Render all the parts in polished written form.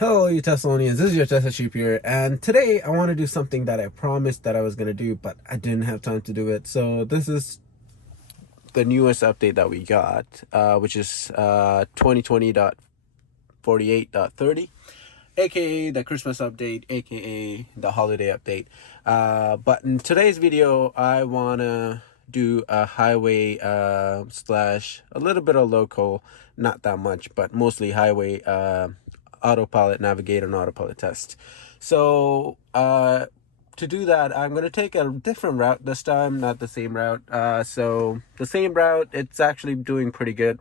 Hello, you Teslonians. This is your Tesla Sheep here, and today I want to do something that I promised that I was going to do, but I didn't have time to do it. So this is the newest update that we got, which is 2020.48.30, aka the Christmas update, aka the holiday update. But in today's video, I want to do a highway slash a little bit of local, not that much, but mostly highway autopilot navigate and autopilot test. So to do that, I'm going to take a different route this time, not the same route. So the same route, it's actually doing pretty good.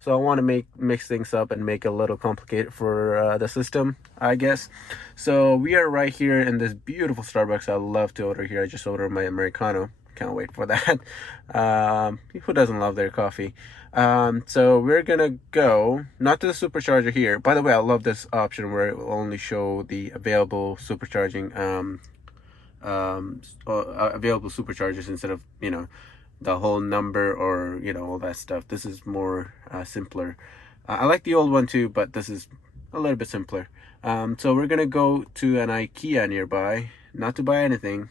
So I want to mix things up and make it a little complicated for the system, I guess. So we are right here in this beautiful Starbucks. I love to order here. I just ordered my Americano. Can't wait for that. Who doesn't love their coffee? So we're gonna go not to the supercharger here. By the way, I love this option where it will only show the available supercharging available superchargers instead of, you know, the whole number or, you know, all that stuff. This is more simpler. I like the old one too, but this is a little bit simpler. So we're gonna go to an IKEA nearby, not to buy anything,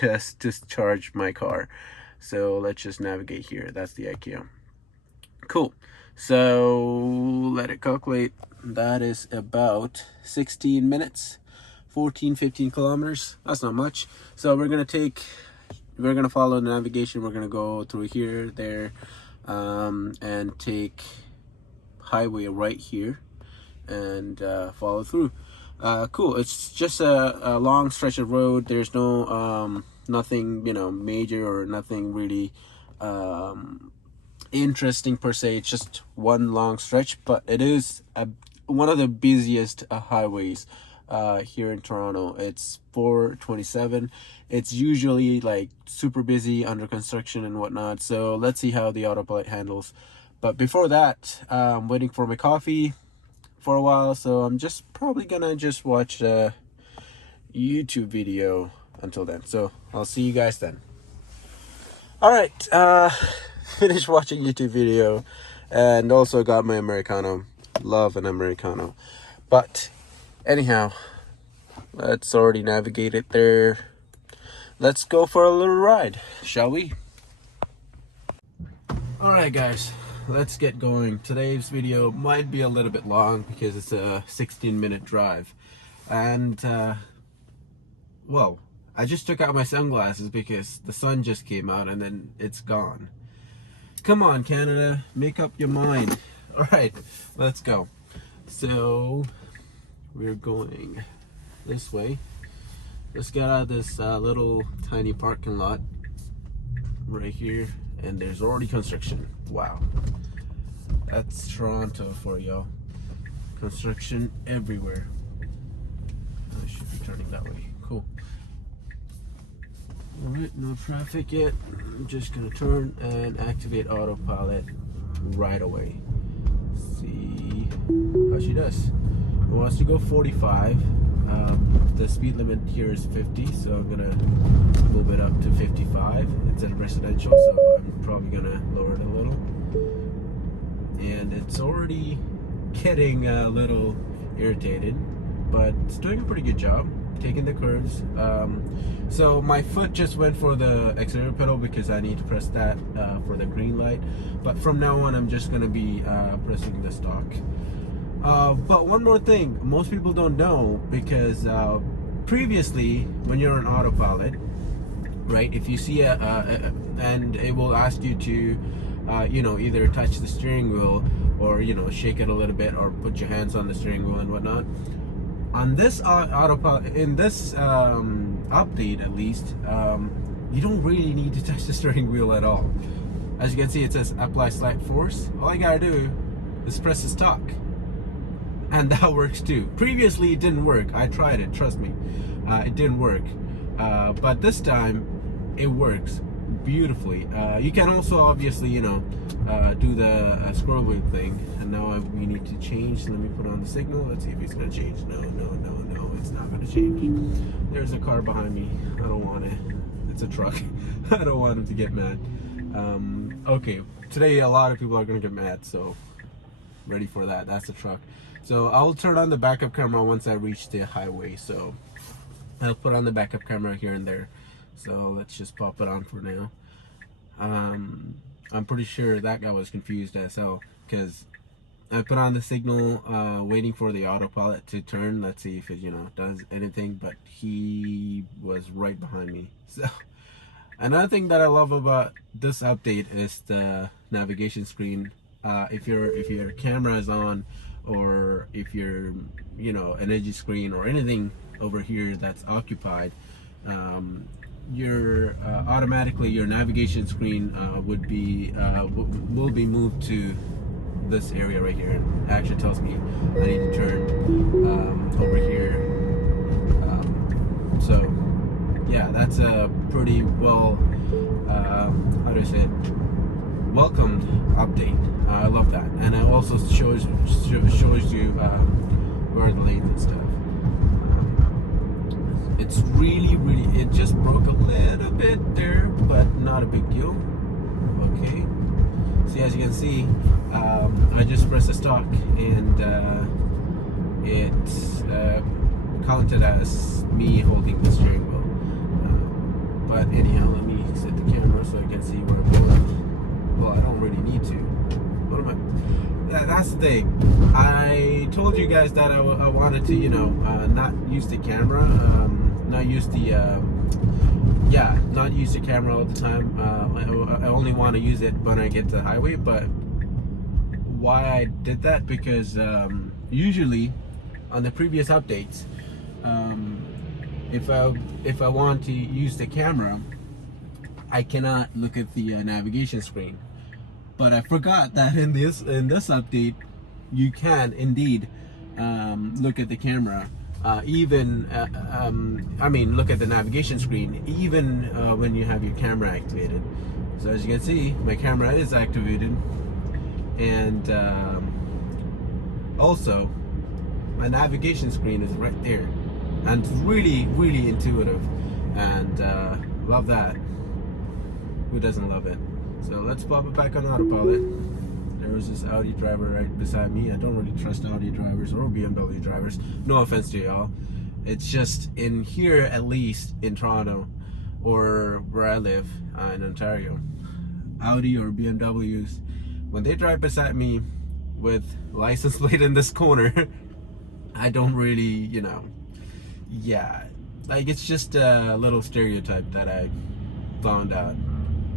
just to charge my car. So let's just navigate here. That's the IKEA. Cool. So let it calculate. That is about 16 minutes, 15 kilometers. That's not much. So we're gonna follow the navigation. We're gonna go through here, there, and take highway right here and follow through. Cool. It's just a long stretch of road. There's no nothing, you know, major or nothing really interesting per se. It's just one long stretch, but it is one of the busiest highways here in Toronto. It's 427. It's usually like super busy, under construction and whatnot. So let's see how the autopilot handles. But before that, I'm waiting for my coffee for a while, so I'm just probably gonna just watch a YouTube video until then. So I'll see you guys then. All right, finished watching YouTube video and also got my Americano. Love an Americano. But anyhow, let's already navigate it there. Let's go for a little ride, shall we? All right, guys, let's get going. Today's video might be a little bit long because it's a 16-minute drive. And, well, I just took out my sunglasses because the sun just came out and then it's gone. Come on, Canada, make up your mind. All right, let's go. So, we're going this way. Let's get out of this little tiny parking lot right here. And there's already construction. Wow. That's Toronto for y'all. Construction everywhere. I should be turning that way. Cool. Alright, no traffic yet. I'm just gonna turn and activate autopilot right away. See how she does. It wants to go 45. The speed limit here is 50, so I'm gonna move it up to 55. It's a residential, so I'm probably gonna lower it a little. And it's already getting a little irritated, but it's doing a pretty good job taking the curves. So my foot just went for the accelerator pedal because I need to press that for the green light, but from now on I'm just gonna be pressing the stock. But one more thing, most people don't know, because previously when you're on autopilot, right, if you see and it will ask you to you know, either touch the steering wheel or, you know, shake it a little bit or put your hands on the steering wheel and whatnot. On this autopilot, in this update at least, you don't really need to touch the steering wheel at all. As you can see, it says apply slight force. All I gotta do is press the stock, and that works too. Previously it didn't work. I tried it, trust me. It didn't work, but this time it works beautifully. You can also obviously, you know, do the scroll wheel thing. And now we need to change. Let me put on the signal. Let's see if it's gonna change. No, it's not gonna change. There's a car behind me. I don't want it. It's a truck. I don't want him to get mad. Okay, today a lot of people are gonna get mad, so ready for that. That's a truck. So I'll turn on the backup camera once I reach the highway. So I'll put on the backup camera here and there. So let's just pop it on for now. I'm pretty sure that guy was confused as hell because I put on the signal, waiting for the autopilot to turn. Let's see if it, does anything. But he was right behind me. So another thing that I love about this update is the navigation screen. If your camera is on, or if your energy screen or anything over here that's occupied, your automatically your navigation screen will be moved to this area right here. It actually tells me I need to turn over here. So yeah, that's a pretty well how do I say it, welcomed update. I love that, and it also shows you where the lanes and stuff. It's really, it just broke a little bit there, but not a big deal. Okay, see, as you can see, I just pressed the stop, and it's counted as me holding the steering wheel. But anyhow, let me set the camera so I can see where I'm going. Well, I don't really need to. What am I? That's the thing. I told you guys that I wanted to, not use the camera, not use the not use the camera all the time. I only want to use it when I get to the highway. But why I did that, because usually on the previous updates, if I want to use the camera, I cannot look at the navigation screen. But I forgot that in this update, you can indeed look at the camera, look at the navigation screen, even when you have your camera activated. So as you can see, my camera is activated, and also my navigation screen is right there, and it's really intuitive, and love that. Who doesn't love it? So let's pop it back on autopilot. There was this Audi driver right beside me. I don't really trust Audi drivers or BMW drivers. No offense to y'all. It's just in here, at least in Toronto, or where I live in Ontario, Audi or BMWs, when they drive beside me with license plate in this corner, I don't really, yeah, like, it's just a little stereotype that I found out.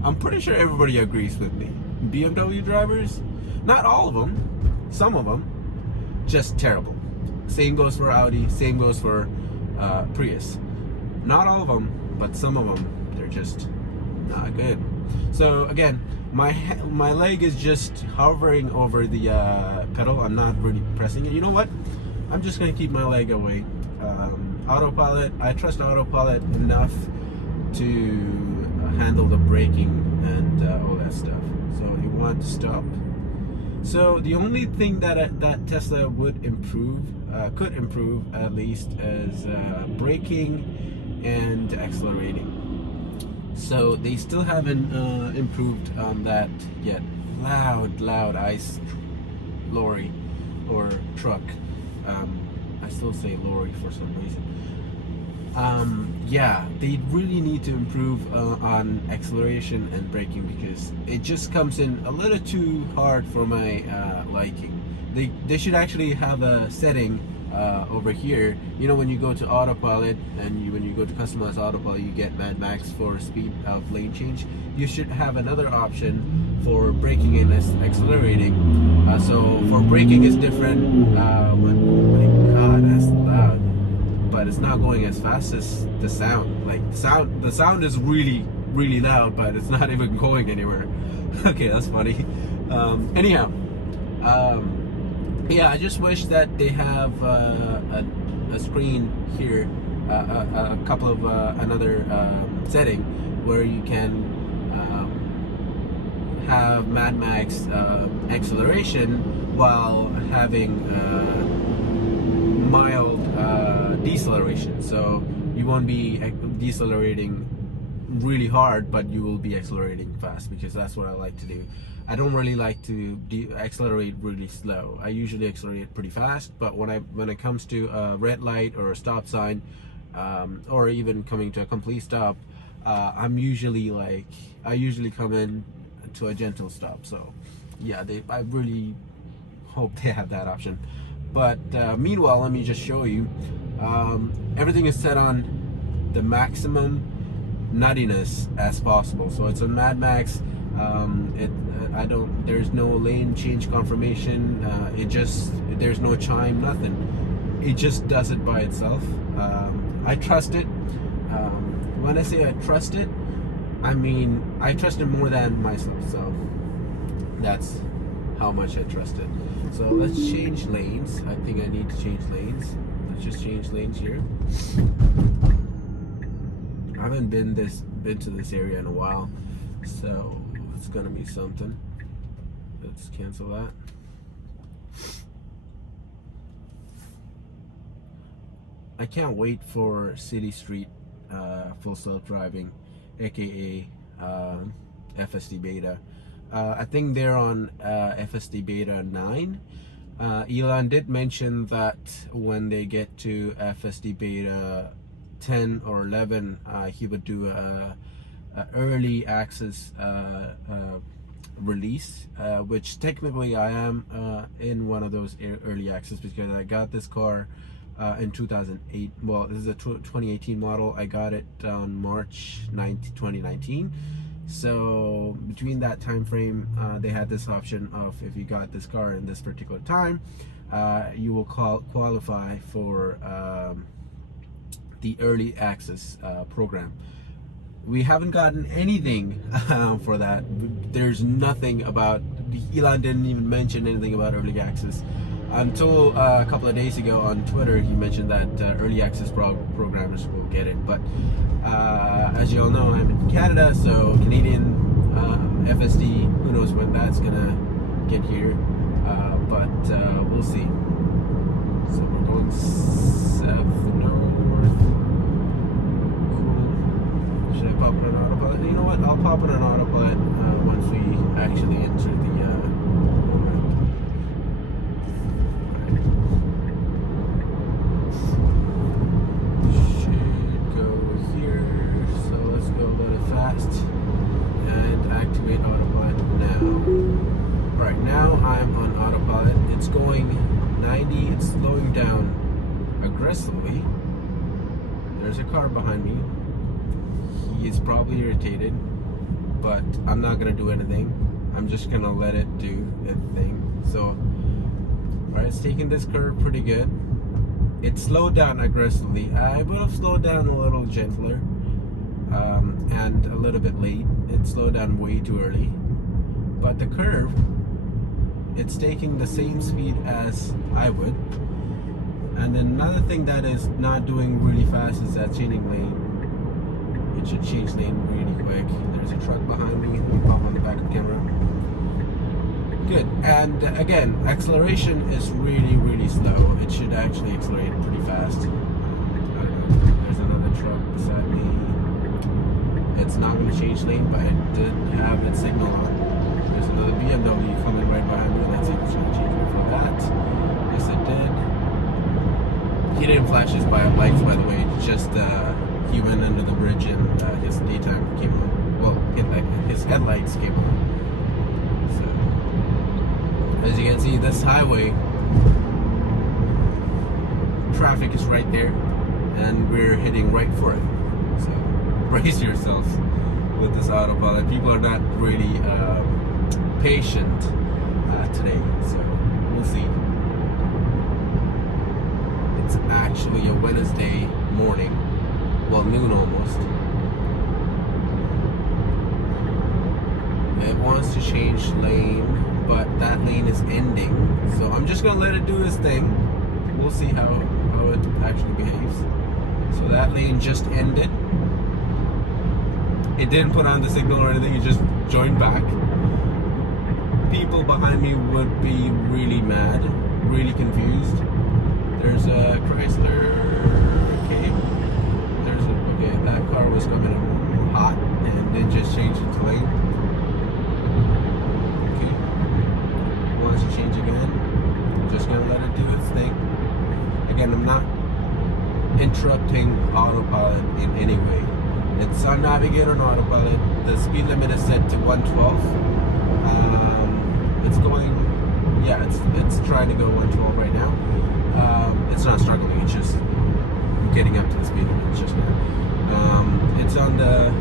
I'm pretty sure everybody agrees with me. BMW drivers, not all of them, some of them, just terrible. Same goes for Audi, same goes for Prius. Not all of them, but some of them, they're just not good. So again, my leg is just hovering over the pedal. I'm not really pressing it. You know what? I'm just gonna keep my leg away. Autopilot, I trust autopilot enough to handle the braking and all that stuff. So you want to stop. So the only thing that Tesla would improve, could improve at least, is braking and accelerating. So they still haven't improved on that yet. Loud ice lorry or truck. I still say lorry for some reason. Yeah, they really need to improve on acceleration and braking, because it just comes in a little too hard for my liking. They should actually have a setting over here. When you go to autopilot, and when you go to customize autopilot, you get Mad Max for speed of lane change. You should have another option for braking and accelerating. So for braking is different. Oh my god, that's loud. But it's not going as fast as the sound. Like the sound is really loud, but it's not even going anywhere. Okay, that's funny. Anyhow, yeah, I just wish that they have a screen here, a couple of another setting where you can have Mad Max acceleration while having mild deceleration. So you won't be decelerating really hard, but you will be accelerating fast, because that's what I like to do. I don't really like to accelerate really slow. I usually accelerate pretty fast, but when it comes to a red light or a stop sign, or even coming to a complete stop, I usually come in to a gentle stop. So yeah, I really hope they have that option. But meanwhile, let me just show you. Everything is set on the maximum nuttiness as possible. So it's a Mad Max. There's no lane change confirmation. There's no chime, nothing. It just does it by itself. I trust it. When I say I trust it, I mean I trust it more than myself. So that's how much I trust it. So let's change lanes. I think I need to change lanes. Let's just change lanes here. I haven't been to this area in a while, so it's gonna be something. Let's cancel that. I can't wait for City Street full self-driving, aka FSD beta. I think they're on FSD beta 9. Elon did mention that when they get to FSD beta 10 or 11, he would do a early access release, which technically I am in one of those early access, because I got this car in 2008. Well, this is a 2018 model. I got it on March 9th, 2019. So between that time frame, they had this option of, if you got this car in this particular time, you will qualify for the early access program. We haven't gotten anything for that. There's nothing about, Elon didn't even mention anything about early access until a couple of days ago on Twitter. He mentioned that early access programmers will get it, but as you all know, I'm in Canada, so Canadian FSD, who knows when that's gonna get here, but we'll see. So we're going south north. Cool. Should I pop it on autopilot? You know what? I'll pop it on autopilot once we actually enter the should go here. So let's go a little fast and activate autopilot now. Alright, now I'm on autopilot. It's going 90, it's slowing down aggressively. There's a car behind me. He is probably irritated, but I'm not gonna do anything. I'm just gonna let it do its thing. So, alright, it's taking this curve pretty good. It slowed down aggressively. I would have slowed down a little gentler, and a little bit late. It slowed down way too early. But the curve, it's taking the same speed as I would. And then another thing that is not doing really fast is that changing lane. It should change lane really quick. There's a truck behind me. Let me pop on the back of the camera. Good. And again, acceleration is really, really slow. It should actually accelerate pretty fast. I don't know. There's another truck beside me. It's not going to change lane, but it did have its signal on. There's another BMW coming right behind me. That signal's going to change for that. Yes, it did. He didn't flash his lights, by the way. Just he went under the bridge and his daytime came on. Well, his headlights came on. So, as you can see, this highway, traffic is right there, and we're heading right for it. So, brace yourselves with this autopilot. People are not really patient today, so we'll see. It's actually a Wednesday morning, well, noon almost. It wants to change lane, but that lane is ending, so I'm just gonna let it do its thing. We'll see how it actually behaves. So that lane just ended. It didn't put on the signal or anything, it just joined back. People behind me would be really mad, really confused. There's a Chrysler, okay, that car was coming in hot. into lane. Okay. Once you change again, just gonna let it do its thing. Again, I'm not interrupting autopilot in any way. It's on navigator and autopilot. The speed limit is set to 112. It's going, yeah, it's trying to go 112 right now. It's not struggling, it's just getting up to the speed limit just now. It's on the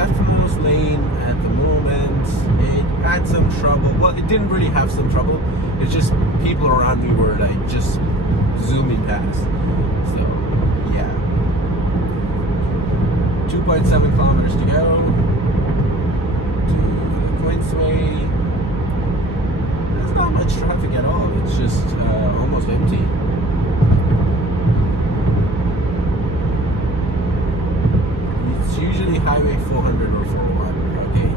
leftmost lane at the moment. It had some trouble. Well, it didn't really have some trouble. It's just people around me were like just zooming past. So, yeah. 2.7 kilometers to go to the Queensway. There's not much traffic at all. It's just almost empty. It's usually Highway 400 or 401. Okay,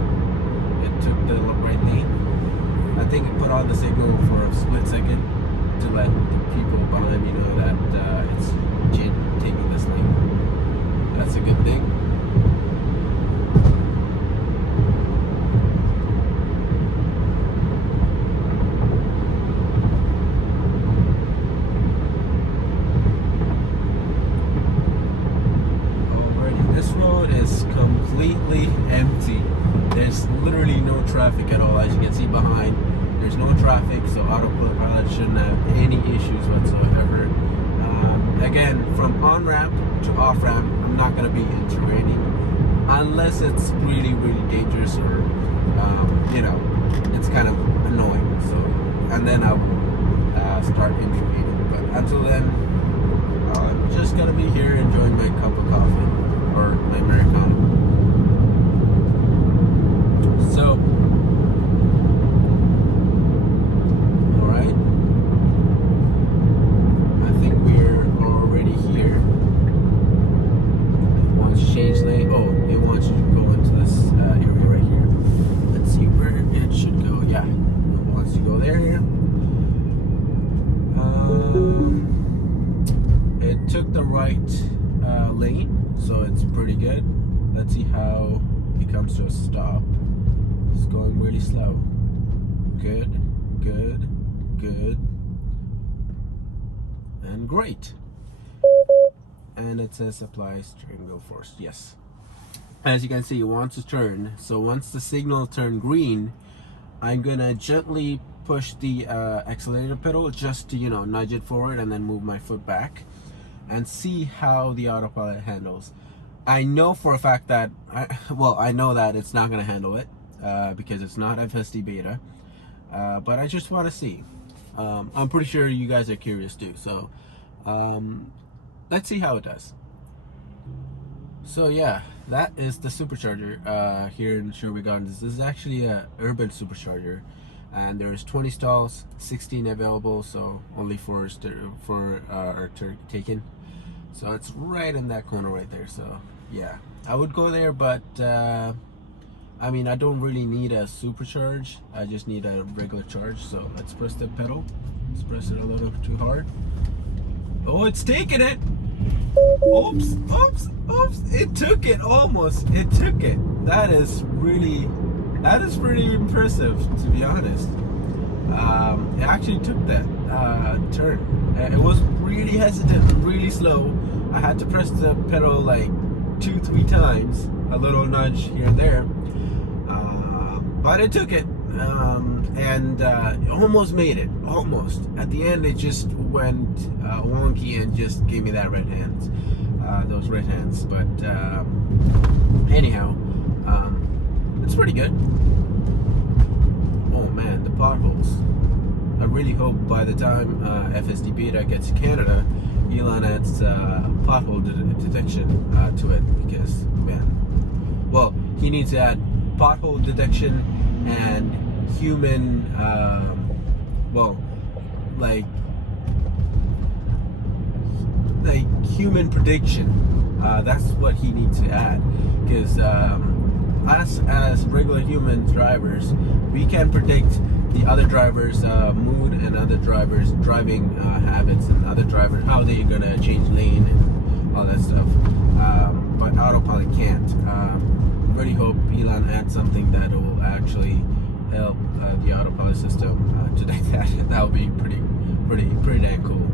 it took the right lane. I think it put on the signal for a split second to let the people behind me know that it's taking this lane. That's a good thing. Completely empty. There's literally no traffic at all. As you can see behind, there's no traffic, so autopilot shouldn't have any issues whatsoever. Again, from on ramp to off ramp, I'm not going to be intervening unless it's really dangerous or you know, it's kind of annoying. So, and then I'll start intervening. But until then, I'm just gonna be here enjoying my cup of coffee or my Americano. So, alright. I think we're already here. It wants to change lane. Oh, it wants you to go into this area right here. Let's see where it should go. Yeah, it wants to go there. It took the right lane, so it's pretty good. Let's see how it comes to a stop. It's going really slow. Good, and great. And it says apply steering wheel force. Yes. As you can see, it wants to turn. So once the signal turns green, I'm gonna gently push the accelerator pedal just to, you know, nudge it forward and then move my foot back and see how the autopilot handles. I know for a fact that, I know that it's not gonna handle it because it's not FSD beta, but I just want to see. I'm pretty sure you guys are curious too, so let's see how it does. So yeah, that is the supercharger here in Sherwood Gardens. This is actually a urban supercharger, and there's 20 stalls, 16 available, so only 4 are taken. So it's right in that corner right there. So yeah, I would go there, but I mean, I don't really need a supercharge. I just need a regular charge. So let's press the pedal. Let's press it a little too hard. Oh, it's taking it. Oops. It took it almost. It took it. That is pretty impressive, to be honest. It actually took that turn. It was really hesitant, really slow. I had to press the pedal like 2-3 times, a little nudge here and there. But it took it, and almost made it. Almost. At the end, it just went wonky and just gave me that red hand. Those red hands. But anyhow, it's pretty good. Oh man, the potholes. I really hope by the time FSD Beta gets to Canada, Elon adds pothole detection to it, because, man, well, he needs to add pothole detection and human, like human prediction. That's what he needs to add, because us as regular human drivers, we can predict the other drivers' mood and other drivers' driving habits and other drivers how they're gonna change lane and all that stuff. But autopilot can't. really hope Elon adds something that will actually help the autopilot system to that would be pretty dang cool.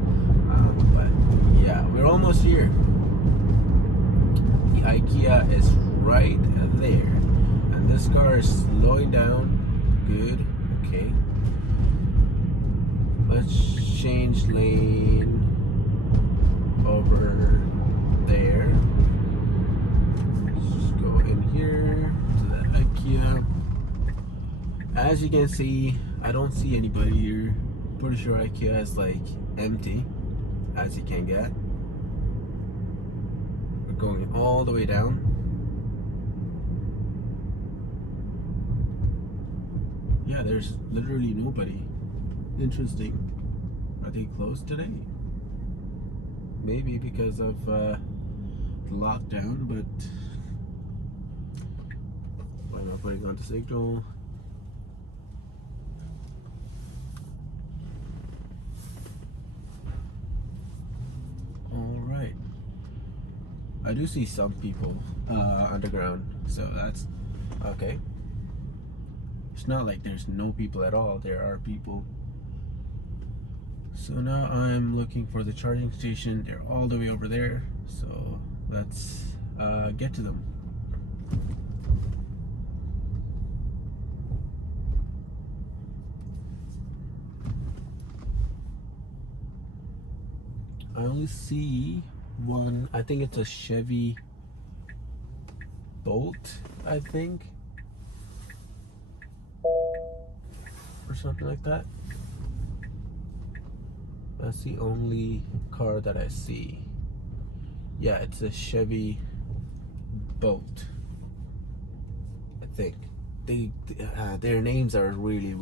But yeah, we're almost here. The IKEA is right there, and this car is slowing down. Good. Okay. Let's change lane over there. Let's just go in here to the IKEA. As you can see, I don't see anybody here. Pretty sure IKEA is like empty as you can get. We're going all the way down. Yeah, there's literally nobody. Interesting. Are they closed today? Maybe because of the lockdown, but why not putting on the signal? Alright. I do see some people underground, so that's okay. It's not like there's no people at all. There are people. So now I'm looking for the charging station. They're all the way over there. So let's get to them. I only see one. I think it's a Chevy Bolt, I think. Or something like that. That's the only car that I see. Yeah, it's a Chevy Bolt, I think. Their names are really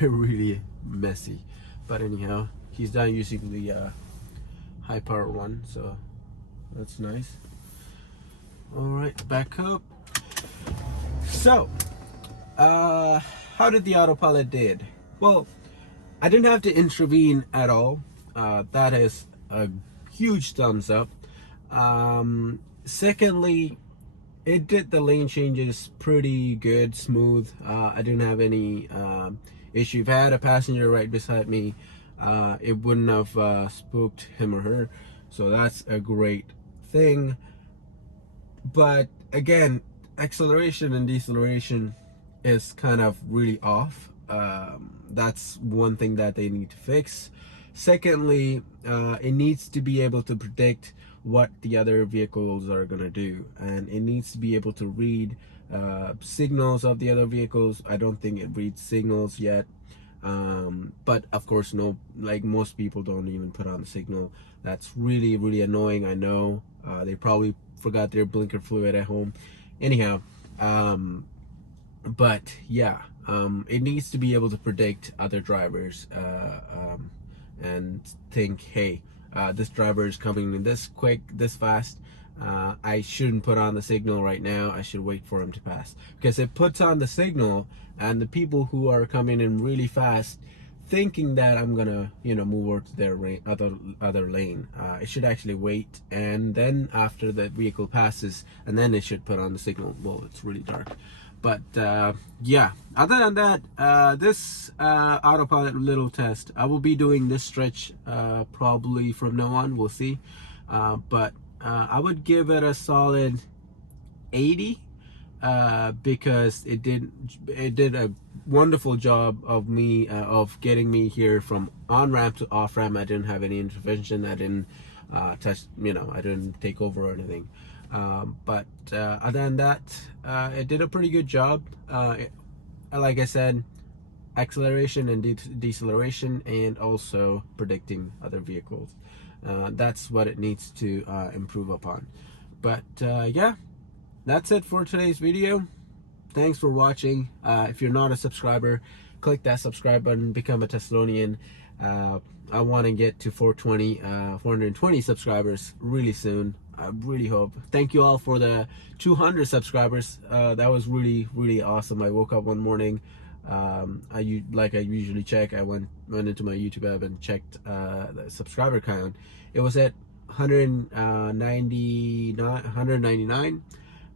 really messy. But anyhow, he's not using the high power one, so that's nice. Alright, back up. So how did the autopilot did? Well, I didn't have to intervene at all. That is a huge thumbs up. Secondly, it did the lane changes pretty good, smooth. I didn't have any issue. If I had a passenger right beside me, it wouldn't have spooked him or her. So that's a great thing. But again, acceleration and deceleration is kind of really off. That's one thing that they need to fix. Secondly, it needs to be able to predict what the other vehicles are gonna do, and it needs to be able to read signals of the other vehicles. I don't think it reads signals yet, but of course, no, like most people don't even put on the signal. That's really annoying. I know they probably forgot their blinker fluid at home. Anyhow, but yeah, it needs to be able to predict other drivers and think, hey, this driver is coming in this quick, this fast. I shouldn't put on the signal right now. I should wait for him to pass, because it puts on the signal, and the people who are coming in really fast, thinking that I'm gonna, move over to their other lane, it should actually wait, and then after the vehicle passes, and then it should put on the signal. Well, it's really dark. But yeah, other than that, this autopilot little test, I will be doing this stretch probably from now on. We'll see. But I would give it a solid 80 because it did a wonderful job of of getting me here from on ramp to off ramp. I didn't have any intervention. I didn't touch, I didn't take over or anything. But other than that, it did a pretty good job. Like I said, acceleration and deceleration, and also predicting other vehicles. That's what it needs to improve upon. But yeah, that's it for today's video. Thanks for watching. If you're not a subscriber, click that subscribe button, become a Thessalonian. I want to get to 420 subscribers really soon. I really hope. Thank you all for the 200 subscribers. That was really awesome. I woke up one morning, like I usually check. I went into my YouTube app and checked the subscriber count. It was at 199.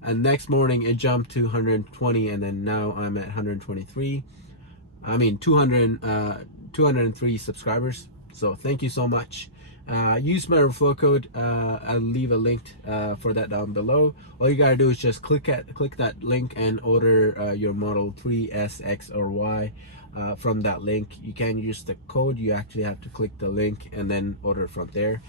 and next morning it jumped to 120, and then now I'm at 123. I mean 203 subscribers. So thank you so much. Use my referral code. I'll leave a link for that down below. All you gotta do is just click that link and order your Model 3, S, X, or Y from that link. You can use the code. You actually have to click the link and then order from there.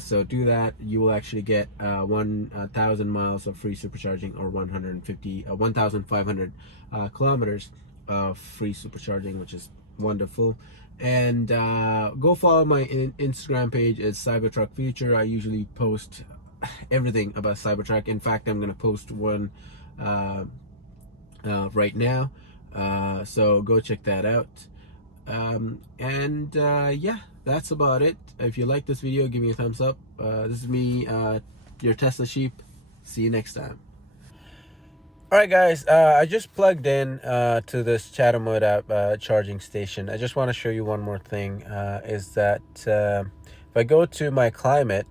So do that. You will actually get 1,000 miles of free supercharging, or 1,500 kilometers of free supercharging, which is wonderful. And go follow my Instagram page. It's Cybertruck Future. I usually post everything about Cybertruck. In fact, I'm gonna post one right now, so go check that out. Yeah, that's about it. If you like this video, give me a thumbs up. This is me, your Tesla sheep. See you next time. All right, guys, I just plugged in to this Chatham Mode app charging station. I just want to show you one more thing, is that if I go to my climate,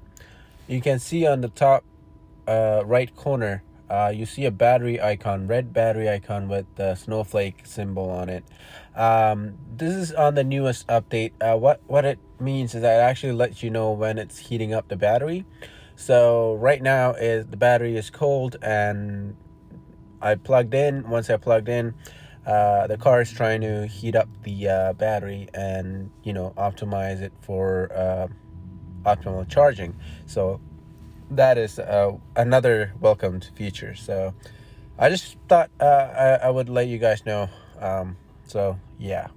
you can see on the top right corner, you see a battery icon, red battery icon with the snowflake symbol on it. This is on the newest update. What it means is that it actually lets you know when it's heating up the battery. So right now the battery is cold, and I plugged in. Once I plugged in, the car is trying to heat up the battery and, you know, optimize it for optimal charging. So that is another welcomed feature. So I just thought I would let you guys know. So yeah.